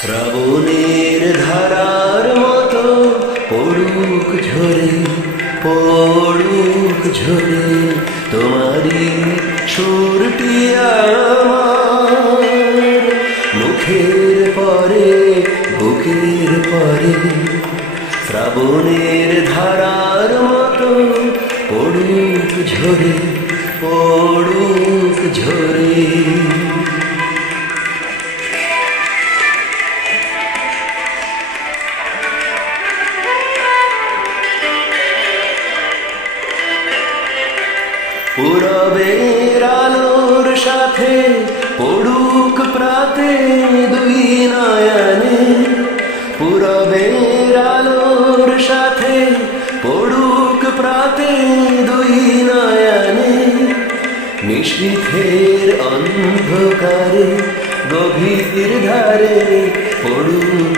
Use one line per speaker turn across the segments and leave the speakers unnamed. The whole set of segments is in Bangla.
শ্রাবণের ধারার মতো পড়ুক ঝরে পড়ুক ঝরে তোমারই সুরটি মুখের পরে, বুকের পরে শ্রাবণের ধারার মতো পড়ুক ঝরে পড়ুক ঝরে পূরবের আলোর সাথে পড়ুক প্রাতে দুই নয়নে। পূরবের আলোর সাথে পড়ুক প্রাতে দুই নয়নে। নিশীথের অন্ধকারে গভীর ধারে পড়ুক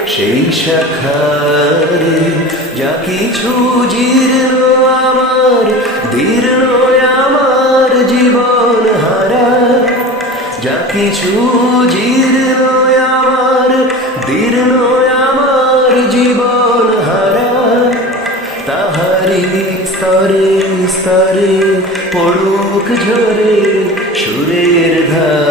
সেই শাখারে যা কিছু জীর্ণ আমার, দীর্ণ আমার জীবন হারা। যা কিছু জীর্ণ আমার, দীর্ণ আমার জীবন হারা। তাহারি স্তরে স্তরে পড়ুক ঝরে সুরের ধারা